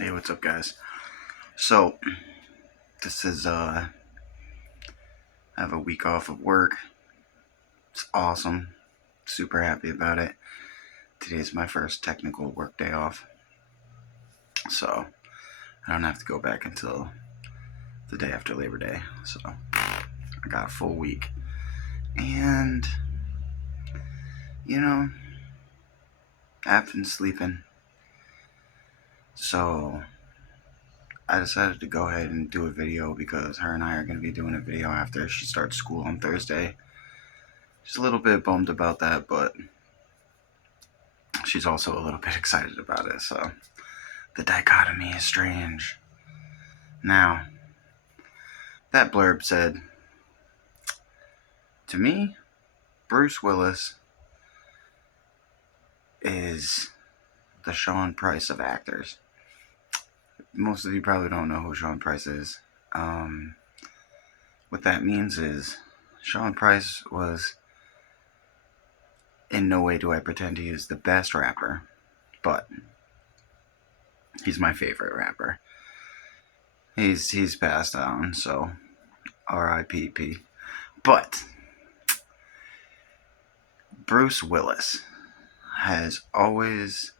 Hey, what's up, guys? So, this is, I have a week off of work. It's awesome. Super happy about it. Today's my first technical work day off. So, I don't have to go back until the day after Labor Day. So, I got a full week. And, you know, I've been sleeping. So, I decided to go ahead and do a video because her and I are going to be doing a video after she starts school on Thursday. She's a little bit bummed about that, but she's also a little bit excited about it. So, the dichotomy is strange. Now, that blurb said, to me, Bruce Willis is the Sean Price of actors. Most of you probably don't know who Sean Price is. What that means is Sean Price was, in no way do I pretend he is the best rapper, but he's my favorite rapper. He's passed on, so R.I.P.P. But Bruce Willis has always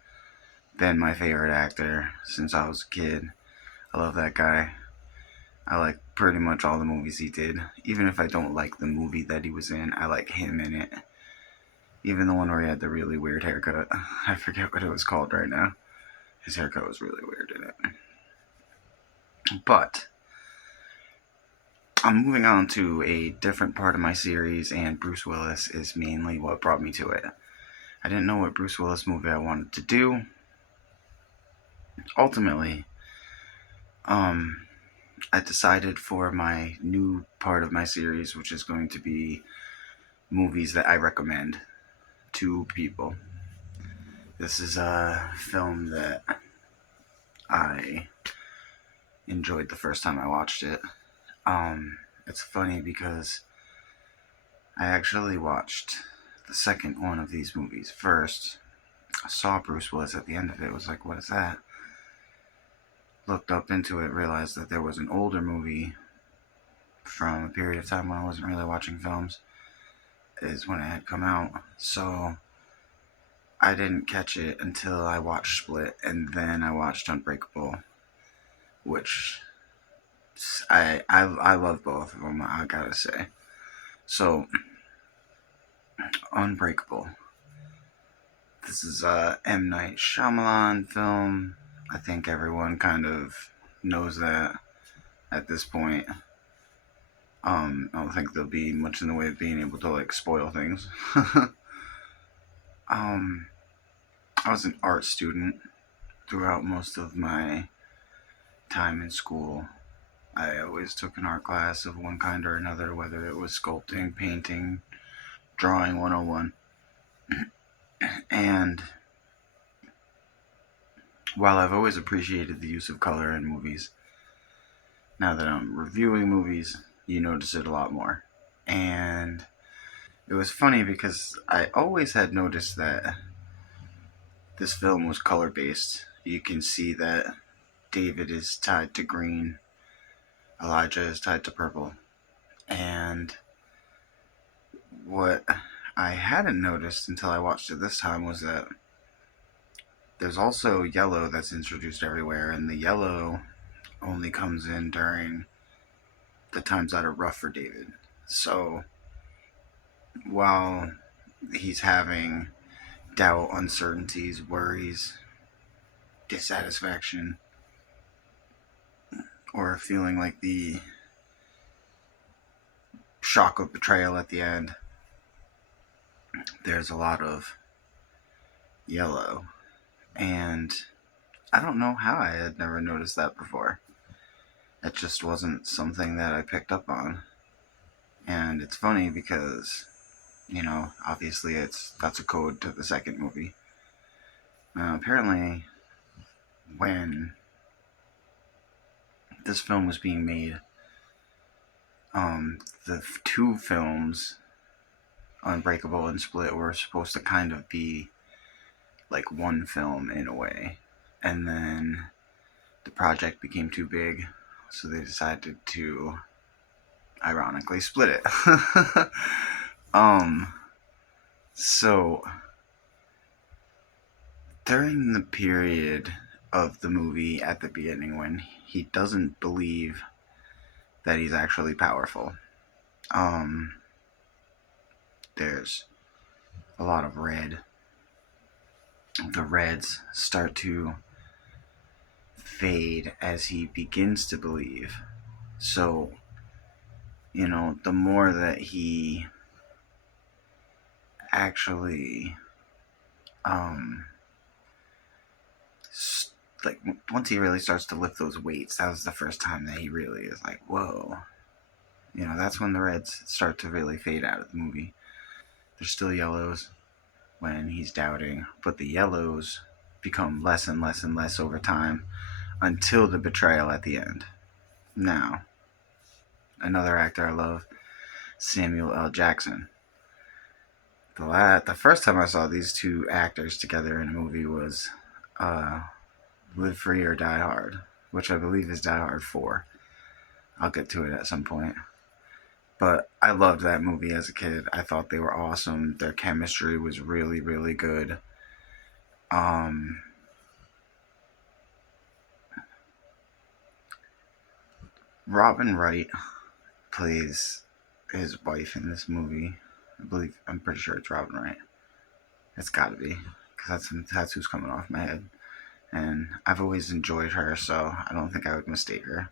been my favorite actor since I was a kid. I love that guy. I like pretty much all the movies he did. Even if I don't like the movie that he was in, I like him in it. Even the one where he had the really weird haircut. I forget what it was called right now. His haircut was really weird in it. But I'm moving on to a different part of my series, and Bruce Willis is mainly what brought me to it. I didn't know what Bruce Willis movie I wanted to do. Ultimately, I decided for my new part of my series, which is going to be movies that I recommend to people. This is a film that I enjoyed the first time I watched it. It's funny because I actually watched the second one of these movies first. I saw Bruce Willis at the end of it. Was like, what is that? Looked up into it, realized that there was an older movie from a period of time when I wasn't really watching films, is when it had come out. So I didn't catch it until I watched Split, and then I watched Unbreakable, which I love both of them, I gotta say. So, Unbreakable. This is a M. Night Shyamalan film. I think everyone kind of knows that at this point. I don't think there'll be much in the way of being able to like spoil things. I was an art student throughout most of my time in school. I always took an art class of one kind or another, whether it was sculpting, painting, drawing 101. And while I've always appreciated the use of color in movies, now that I'm reviewing movies, you notice it a lot more. And it was funny because I always had noticed that this film was color based. You can see that David is tied to green, Elijah is tied to purple. And what I hadn't noticed until I watched it this time was that there's also yellow that's introduced everywhere, and the yellow only comes in during the times that are rough for David. So while he's having doubt, uncertainties, worries, dissatisfaction, or feeling like the shock of betrayal at the end, there's a lot of yellow. And I don't know how I had never noticed that before. It just wasn't something that I picked up on. And it's funny because, obviously that's a code to the second movie. Apparently, when this film was being made, the two films, Unbreakable and Split, were supposed to kind of be like one film in a way. And then the project became too big, so they decided to, ironically, split it. um, so during the period of the movie at the beginning when he doesn't believe that he's actually powerful, um, there's a lot of red. The reds start to fade as he begins to believe. So, the more that he actually, um, like, once he really starts to lift those weights, that was the first time that he really is like, whoa. That's when the reds start to really fade out of the movie. There's still yellows when he's doubting, but the yellows become less and less and less over time until the betrayal at the end. Now, another actor I love, Samuel L. Jackson. The first time I saw these two actors together in a movie was Live Free or Die Hard, which I believe is Die Hard 4. I'll get to it at some point. But I loved that movie as a kid. I thought they were awesome. Their chemistry was really, really good. Robin Wright plays his wife in this movie. I'm pretty sure it's Robin Wright. It's gotta be, because that's who's coming off my head. And I've always enjoyed her, so I don't think I would mistake her.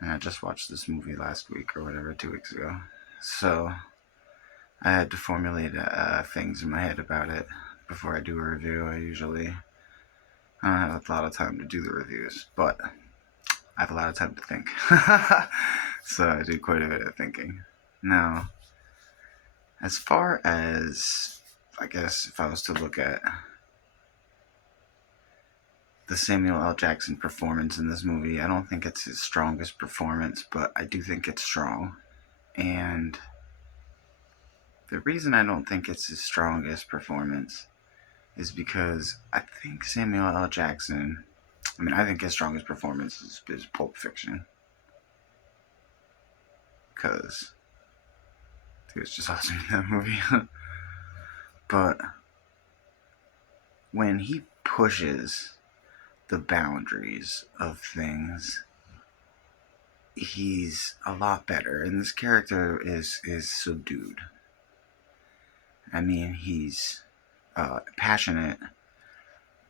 And I just watched this movie last week or whatever, 2 weeks ago. So I had to formulate things in my head about it before I do a review. I don't have a lot of time to do the reviews, but I have a lot of time to think. So I do quite a bit of thinking. Now, as far as, I guess, if I was to look at the Samuel L. Jackson performance in this movie, I don't think it's his strongest performance, but I do think it's strong. And the reason I don't think it's his strongest performance is because I think Samuel L. Jackson, I think his strongest performance is Pulp Fiction. Because he was just awesome in that movie. But when he pushes the boundaries of things, he's a lot better. And this character is subdued. He's passionate,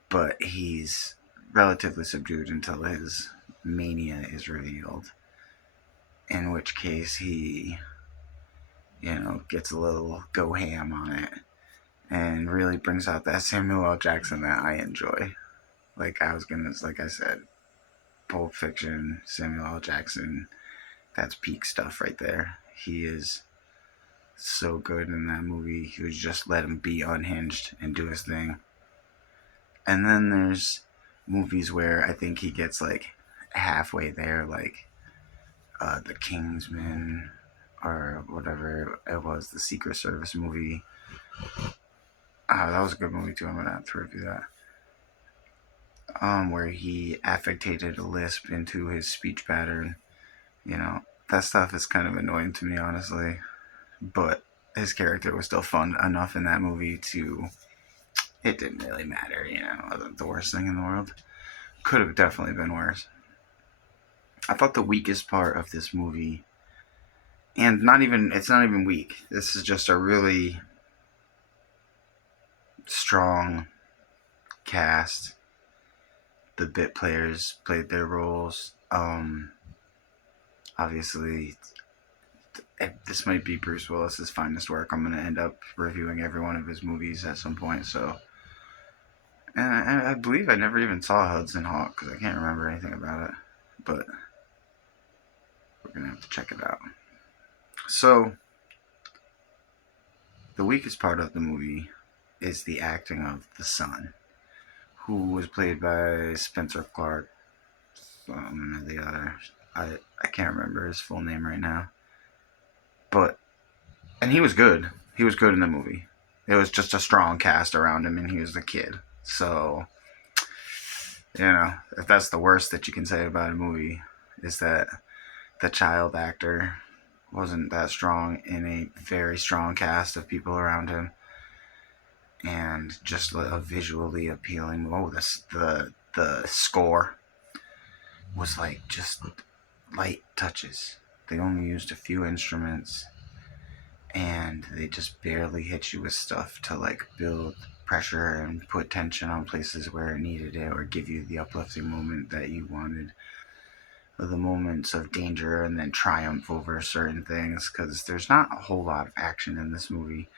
but he's relatively subdued until his mania is revealed. In which case he, gets a little go ham on it and really brings out that Samuel L. Jackson that I enjoy. Like I said, Pulp Fiction, Samuel L. Jackson, that's peak stuff right there. He is so good in that movie. You just let him be unhinged and do his thing. And then there's movies where I think he gets like halfway there, like The Kingsman or whatever it was, the Secret Service movie. That was a good movie too. I'm gonna have to review that. Where he affectated a lisp into his speech pattern. That stuff is kind of annoying to me, honestly. But his character was still fun enough in that movie it didn't really matter, it wasn't the worst thing in the world. Could have definitely been worse. I thought the weakest part of this movie, and it's not even weak, this is just a really strong cast. The bit players played their roles. Obviously, this might be Bruce Willis's finest work. I'm going to end up reviewing every one of his movies at some point, so. And I believe I never even saw Hudson Hawk, because I can't remember anything about it. But we're going to have to check it out. So, the weakest part of the movie is the acting of the son, who was played by Spencer Clark. I can't remember his full name right now. And he was good. He was good in the movie. It was just a strong cast around him, and he was the kid. So, You know, if that's the worst that you can say about a movie, is that the child actor wasn't that strong in a very strong cast of people around him, and just a visually appealing. Oh, the score was like just light touches. They only used a few instruments, and they just barely hit you with stuff to like build pressure and put tension on places where it needed it, or give you the uplifting moment that you wanted, or the moments of danger and then triumph over certain things, because there's not a whole lot of action in this movie.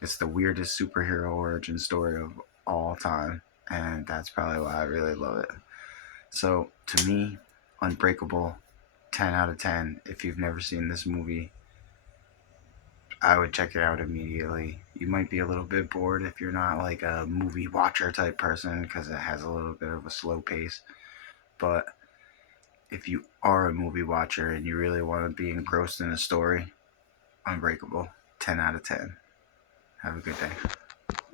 It's the weirdest superhero origin story of all time, and that's probably why I really love it. So, to me, Unbreakable, 10 out of 10. If you've never seen this movie, I would check it out immediately. You might be a little bit bored if you're not like a movie watcher type person, because it has a little bit of a slow pace. But if you are a movie watcher and you really want to be engrossed in a story, Unbreakable, 10 out of 10. Have a good day.